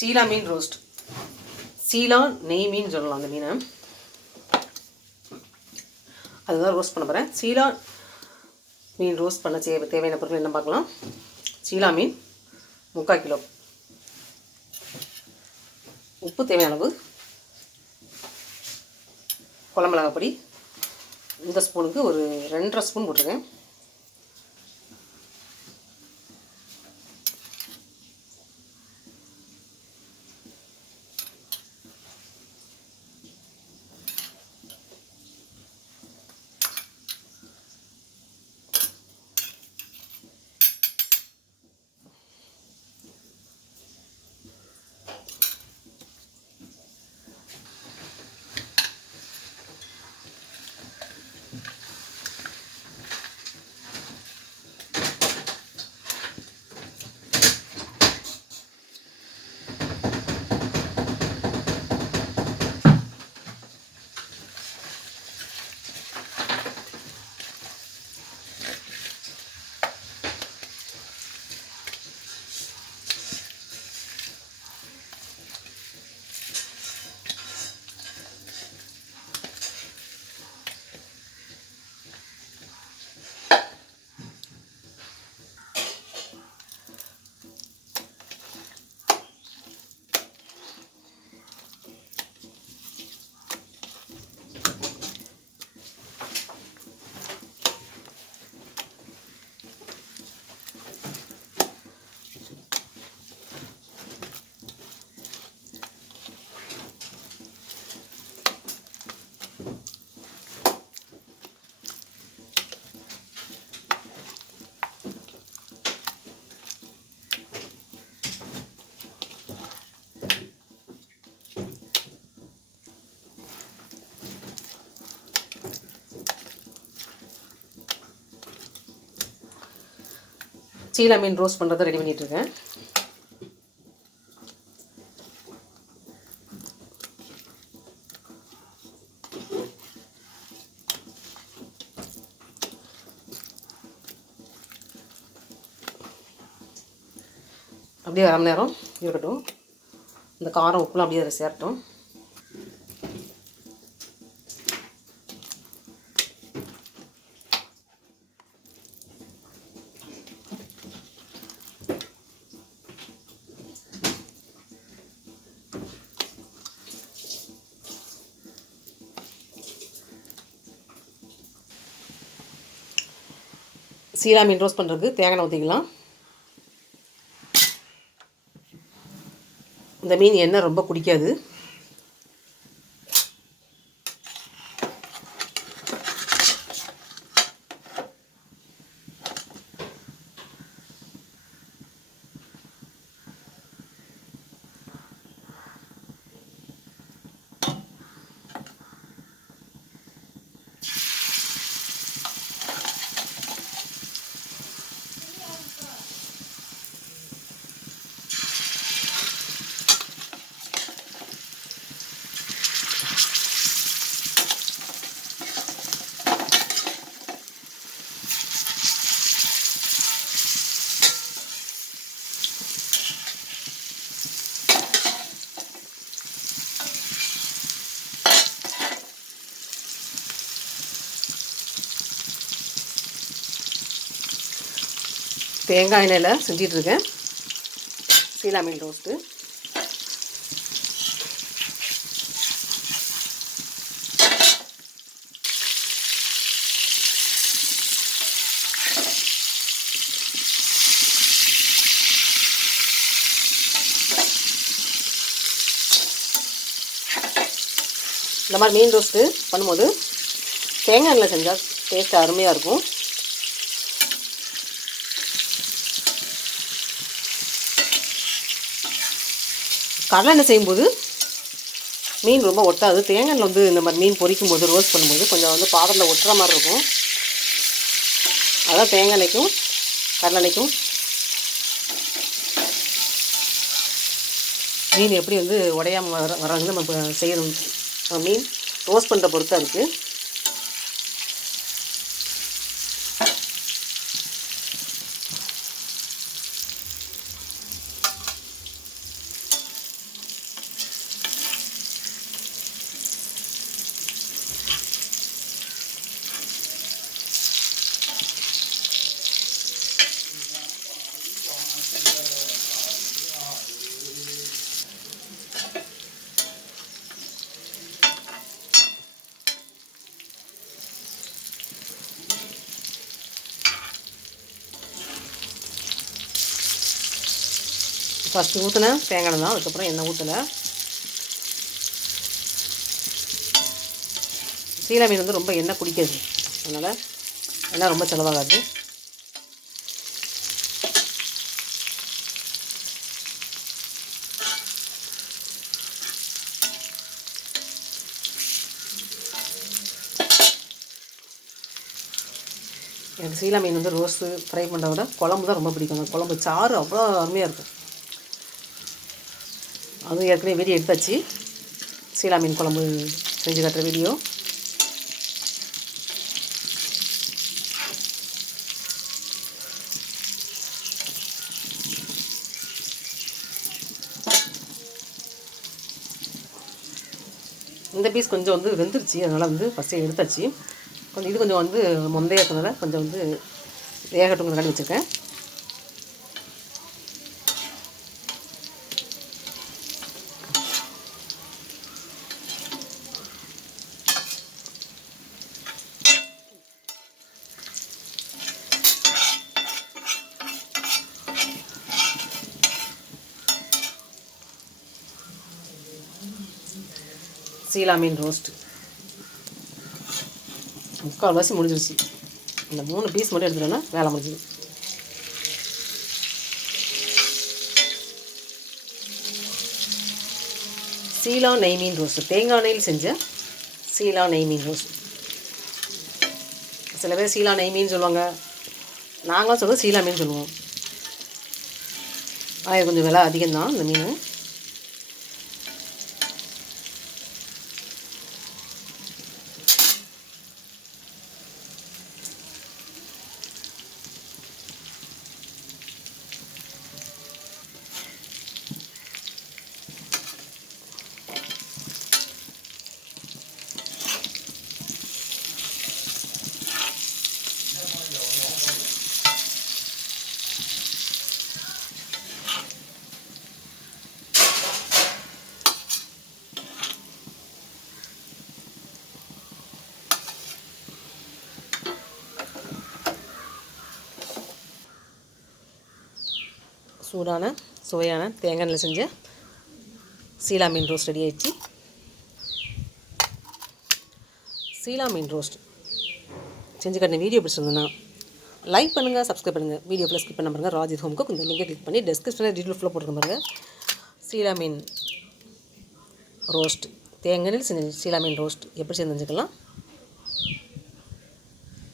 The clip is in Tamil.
சீலா மீன் ரோஸ்ட். சீலா நெய் மீன் சொல்லலாம் அந்த மீனை. அதுதான் ரோஸ்ட் பண்ண போகிறேன். சீலா மீன் ரோஸ்ட் பண்ண தேவையான பொருட்கள் என்ன பார்க்கலாம். சீலா மீன் 3/4 கிலோ, உப்பு தேவையான அளவு, குழம்பு மிளகாய் பொடி இந்த ஸ்பூனுக்கு ஒரு 2.5 ஸ்பூன் போட்டிருக்கேன். சீலா மீன் ரோஸ்ட் பண்ணுறதை ரெடி பண்ணிகிட்ருக்கேன். அப்படியே 1/2 மணி நேரம் இருக்கட்டும். இந்த காரம் உப்புலாம் அப்படியே அதை சேரட்டும். சீலா மீன் ரோஸ்ட் பண்ணுறதுக்கு தேங்காய் ஊற்றிக்கலாம். இந்த மீன் எண்ணெய் ரொம்ப குடிக்காது. தேங்காய் எண்ணெயில் செஞ்சிட்ருக்கேன் சீலா மீன் ரோஸ்ட்டு. இந்த மாதிரி மீன் ரோஸ்ட்டு பண்ணும்போது தேங்காய் எண்ணெயில் செஞ்சால் டேஸ்ட் அருமையாக இருக்கும். கடலெண்ணெய் செய்யும்போது மீன் ரொம்ப ஒட்டாது. தேங்காய் எண்ணெய் இந்த மாதிரி மீன் பொரிக்கும் போது ரோஸ்ட் பண்ணும்போது கொஞ்சம் பாத்திரத்தில் ஒட்டுற மாதிரி இருக்கும். அதான் தேங்காய் எண்ணெய்க்கும் கடலெண்ணெய்க்கும் மீன் எப்படி உடையாமல் வராங்க நம்ம செய்யணும். மீன் ரோஸ்ட் பண்ணுற பொறுத்தாக இருக்குது. ஃபஸ்ட்டு ஊற்றினேன் தேங்காய் தான், அதுக்கப்புறம் எண்ணெய் ஊற்றலை. சீலா மீன் வந்து ரொம்ப எண்ணெய் குடிக்காது, அதனால் எண்ணெய் ரொம்ப செலவாகாது. எனக்கு சீலா மீன் வந்து ரோஸ்ட்டு ஃப்ரை பண்ணுறத விட குழம்பு தான் ரொம்ப பிடிக்கும். அந்த குழம்பு சாறு அவ்வளோ அருமையாக இருக்கும். அதுவும் ஏற்கனவே வீடியோ எடுத்தாச்சு, சீலா மீன் குழம்பு செஞ்சு காட்டுற வீடியோ. இந்த பீஸ் கொஞ்சம் வந்து வெந்துருச்சு, அதனால் வந்து ஃபஸ்ட்டே எடுத்தாச்சு. கொஞ்சம் இது கொஞ்சம் வந்து முந்தைய இருக்கிறதுனால கொஞ்சம் வந்து வேகட்டுங்கிறதுக்காண்டி வச்சுருக்கேன். சீலா மீன் ரோஸ்ட்டு முக்கால்வாசி முடிஞ்சிருச்சு. இந்த 3 பீஸ் மட்டும் எடுத்துட்டோன்னா வேலை முடிஞ்சுது. சீலா நெய் மீன் ரோஸ்ட்டு, தேங்காய் நெய்யில் செஞ்ச சீலா நெய் மீன் ரோஸ்ட். சில பேர் சீலா நெய் மீன் சொல்லுவாங்க, நாங்களும் சொல்லுவோம் சீலா மீன் சொல்லுவோம். அது கொஞ்சம் விலை அதிகம்தான் இந்த மீன். சூடான சுவையான தேங்காய் எண்ணெயில் செஞ்ச சீலா மீன் ரோஸ்ட் ரெடி ஆகிடுச்சு. சீலா மீன் ரோஸ்ட் செஞ்சு காட்டின வீடியோ பிடிச்சிருந்ததுன்னா லைக் பண்ணுங்கள், சப்ஸ்கிரைப் பண்ணுங்கள். வீடியோ ப்ளஸ் கிளிக் பண்ண பாருங்கள் ராஜித் ஹோம் குக். இந்த லிங்கை கிளிக் பண்ணி டெஸ்கிரிப்ஷனில் டீட்டெயில் ஃபுல்லாக போட்டுருக்க பாருங்கள். சீலா மீன் ரோஸ்ட், தேங்காய் எண்ணெயில் செஞ்ச சீலா மீன் ரோஸ்ட் எப்படி செஞ்சுக்கலாம்.